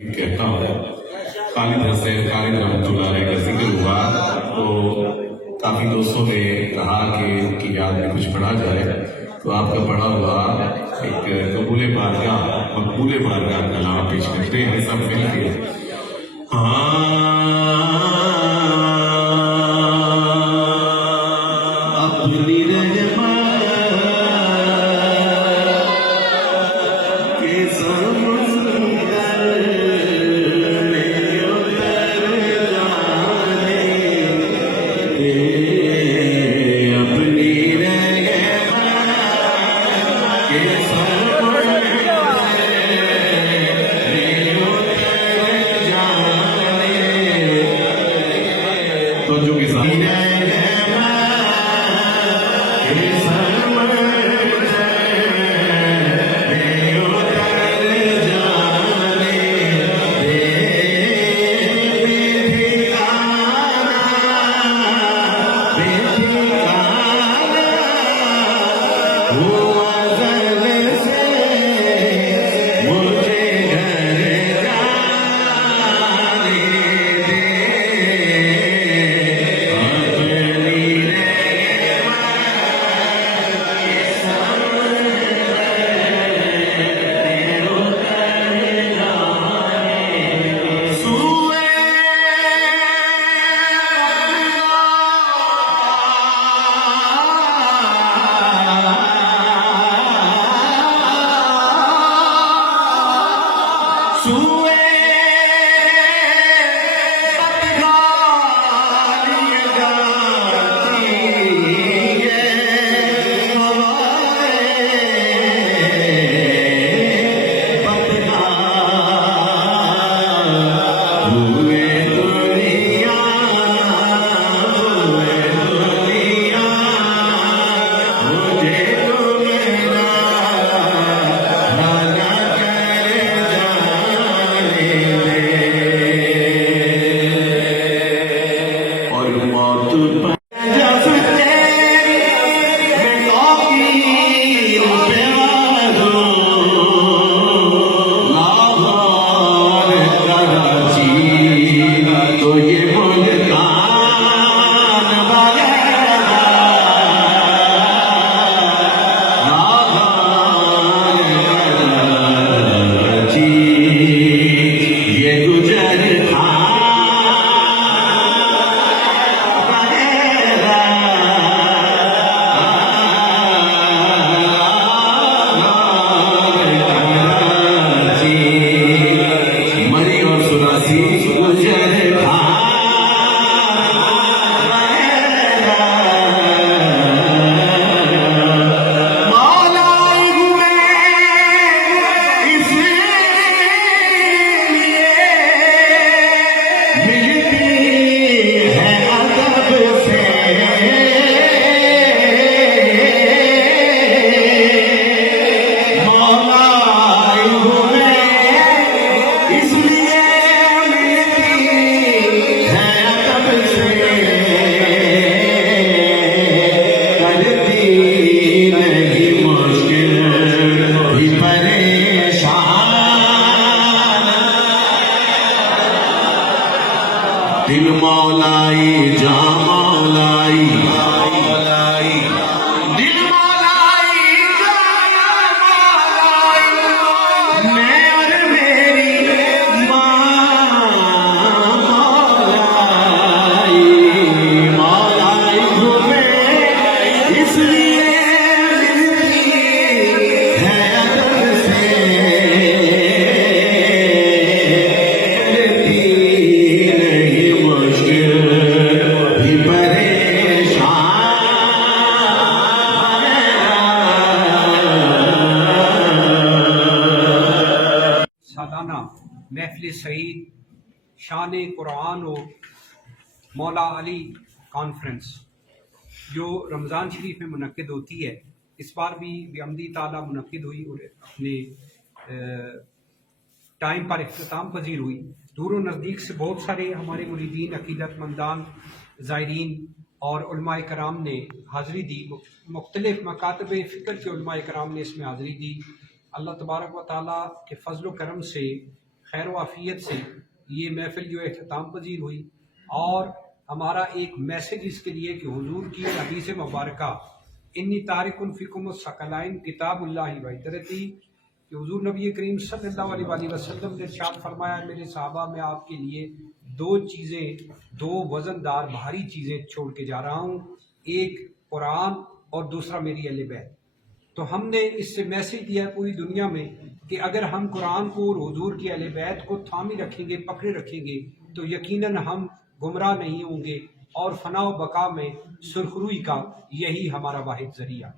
कहता हूँ खालिद हसैन खालिद रहमतुल्लाह अलैह का जिक्र हुआ तो काफी दोस्तों ने कहा कि उनकी याद में कुछ पढ़ा जाए, तो आपका पढ़ा हुआ एक मकबूले बारगाह कलाम पेश करते हैं सब मिलकर। अपनी दिल मौलाई जा मौलाई दिल मौलाई जा मौलाई मैं और मेरी माँ मौलाई मौलाई घूमे इसलिए है अदब से सालाना महफिल सईद शान कुरान और मौला अली कॉन्फ्रेंस जो रमज़ान शरीफ में मुनक्किद होती है, इस बार भी बेअमदी ताला मुनक्किद हुई और अपने टाइम पर इख्तिताम पजीर हुई। दूर व नज़दीक से बहुत सारे हमारे मुरीदीन, अकीदतमंदान, ज़ायरीन और उलमाए कराम ने हाज़िरी दी। मुख्तलिफ़ मकातब फ़िक्र के उलमाए कराम ने इसमें हाज़िरी दी। अल्लाह तबारक व तआला के फ़ज़ल व करम से खैर वाफियत से ये महफिल जो अख्ताम पजीर हुई, और हमारा एक मैसेज इसके लिए कि हुजूर की हदीस मुबारका इन्नी तारिकुन फ़िकुम सकलाइन किताबुल्लाहि व इतरती, कि हुजूर नबी करीम सल्लल्लाहु अलैहि वसल्लम ने इरशाद फरमाया, मेरे सहाबा में आपके लिए दो चीज़ें, दो वज़नदार भारी चीज़ें छोड़ के जा रहा हूँ, एक कुरान और दूसरा मेरी अहले बैत। तो हमने इससे मैसेज दिया है पूरी दुनिया में कि अगर हम कुरान को और हुजूर की अहले बैत को थामी रखेंगे, पकड़े रखेंगे, तो यकीनन हम गुमराह नहीं होंगे और फना व बका में सुरखरुई का यही हमारा वाहिद ज़रिया।